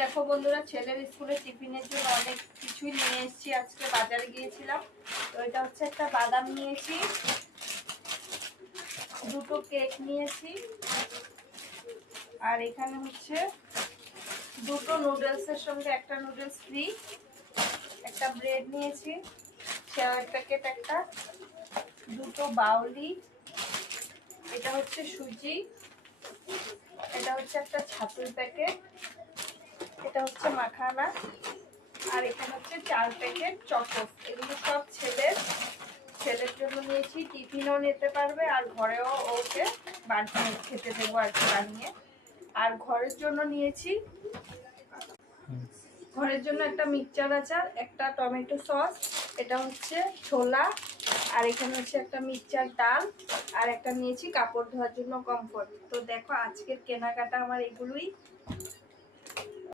দেখো বন্ধুরা, ছেলের স্কুলে টিফিনের জন্য অনেক কিছুই নিয়ে এসেছি। আজকে বাজারে গিয়েছিলাম। তো এটা হচ্ছে একটা বাদাম নিয়েছি, দুটো কেক নিয়েছি, আর এখানে হচ্ছে দুটো নুডলসের সঙ্গে একটা নুডলস ফ্রি, একটা ব্রেড নিয়েছি, সেওয়ার প্যাকেট একটা, দুটো বাউলি, এটা হচ্ছে সুজি, এটা হচ্ছে একটা ছাতুর প্যাকেট, এটা হচ্ছে মাখানা, আর এখানে হচ্ছে 4 প্যাকেট চকোস। এগুলো সব ছেলের জন্য নিয়েছি। টিফিনও নিতে পারবে আর ঘরেও ওকে বানিয়ে খেতে দেবো আর কি বানিয়ে। আর ঘরের জন্য নিয়েছি, ঘরের জন্য একটা মিক্সচার আচার, একটা টমেটো সস, এটা হচ্ছে ছোলা, আর এখানে হচ্ছে একটা মিক্সচার ডাল, আর একটা নিয়েছি কাপড় ধোয়ার জন্য কমফোর্ট। তো দেখো আজকের কেনাকাটা আমার এগুলোই।